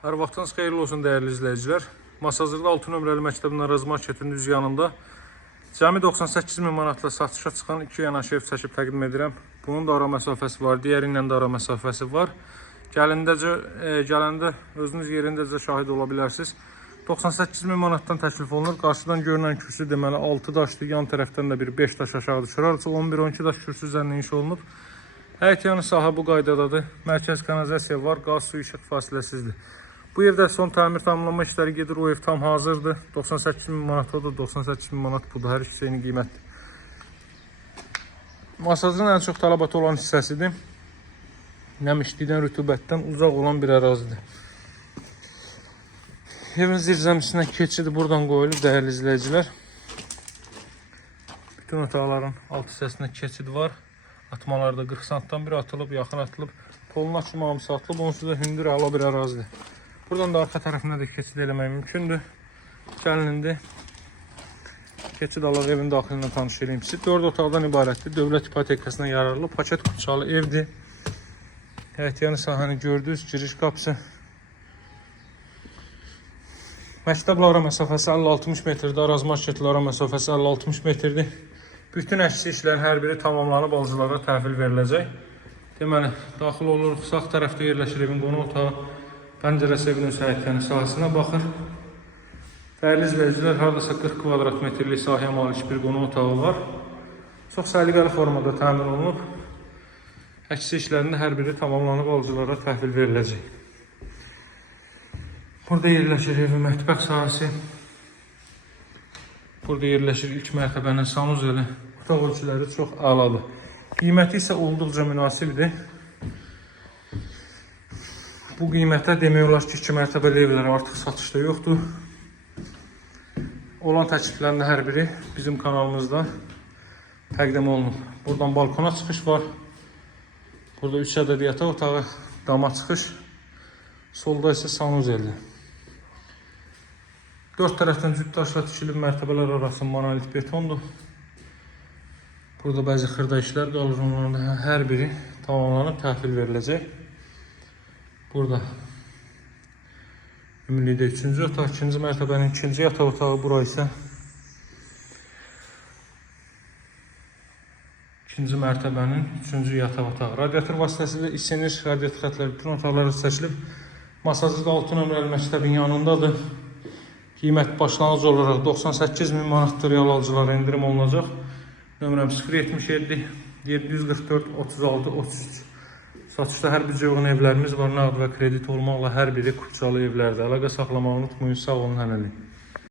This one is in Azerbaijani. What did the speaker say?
Hər vaxtınız xeyirli olsun dəyərli izləyicilər. Masazırda 6 nömrəli məktəbin Araz marketinin düz yanında cəmi 98.000 manatla satışa çıxan 2 yanaşı ev çəkib təqdim edirəm. Bunun da ara məsafəsi var, digərindən də ara məsafəsi var. Gələndə özünüz yerindəcə şahid ola bilərsiniz. 98.000 manatdan təklif olunur. Qarşıdan görünən kürsü deməli 6 daşdır, yan tərəfdən də bir 5 daş aşağı düşür. 11-12 daş kürsü üzərinə inşa olunub. Həyət yanı sahə bu qaydadadır. Mərkəz kanalizasiya var, qaz, su, işıq fasiləsizdir. Bu evdə son təmir tamamlanma işləri gedir. O ev tam hazırdır. 98.000 manat odur, 98.000 manat budur. Hər ikisi eyni qiymətdir. Masajın ən çox tələbat olan hissəsidir. Nəmişlikdən, rütubətdən uzaq olan bir ərazidir. Evin zirzəmisinə keçidi buradan qoyulub dəyərli izləyicilər. Bütün otaqların alt hissəsinə keçid var. Atmalarda 40 santdan bir atılıb, yaxın atılıb. Polun açılma hamısı atılıb. Onsuz da hündür ala bir ərazidir. Buradan da arxa tərəfinə də keçid eləmək mümkündür. Gəlin indi keçid alaq evin daxilindən tanış edeyim sizi. 4 otaqdan ibarətdir. Dövlət ipotekasına yararlı paket qutçalı evdir. Həyət yanı sahəni gördünüz. Giriş qapısı. Məktəblə ara məsafəsi 50-60 metrdir. Araz marketlə ara məsafəsi 50-60 metrdir. Bütün əksi işlərin hər biri tamamlanıb alıcılara təhvil veriləcək. Deməli, daxil oluruq. Sağ tərəfdə yerləşir evin qonaq otağı. Pəncərəsi evin öz həyətyanı sahəsinə baxır. Dəyərli izləyicilər, haradasa 40 kvadrat metrlik sahəyə malik bir qonaq otağı var. Çox səliqəli formada təmin olunub. Əksi işlərində hər biri tamamlanıb alıcılara təhvil veriləcək. Burada yerləşir evin mətbəx sahəsi. Burada yerləşir ilk mərtəbənin sanuzeli. Otaq ölçüləri çox əladır. Qiyməti isə olduqca münasibdir. Bu qiymətə demək olar ki, 2 mərtəbəli evlər artıq satışda yoxdur. Olan təkliflərin hər biri bizim kanalımızda təqdim olunub. Buradan balkona çıxış var. Burada 3 ədəd yataq otağı, dama çıxış. Solda isə sanuzeldir. 4 tərəfdən cüt daşla tikilib mərtəbələr arası monolit betondur. Burada bəzi xırda işlər qalır, onların da hər biri tamamlanıb təhvil veriləcək. Burada ümumilikdə 3-cü otaq, 2-ci mərtəbənin 2-ci yataq otağı, bura isə 2-ci mərtəbənin 3-cü yataq otağı. Radiator vasitəsilə isinir, radiator xətləri bütün otaqlara seçilib. Masajda 6 nömrəli məktəbin yanındadır. Qiymət başlanğıc olaraq 98.000 manatdır, real alıcılara indirim olunacaq. Nömrəm 077 744 36 33. Satışda hər bir cığın evlərimiz var. Nağd və kredit olmaqla hər biri Qutçalı evlərdir. Əlaqə saxlamağı unutmayın. Sağ olun, hələlik.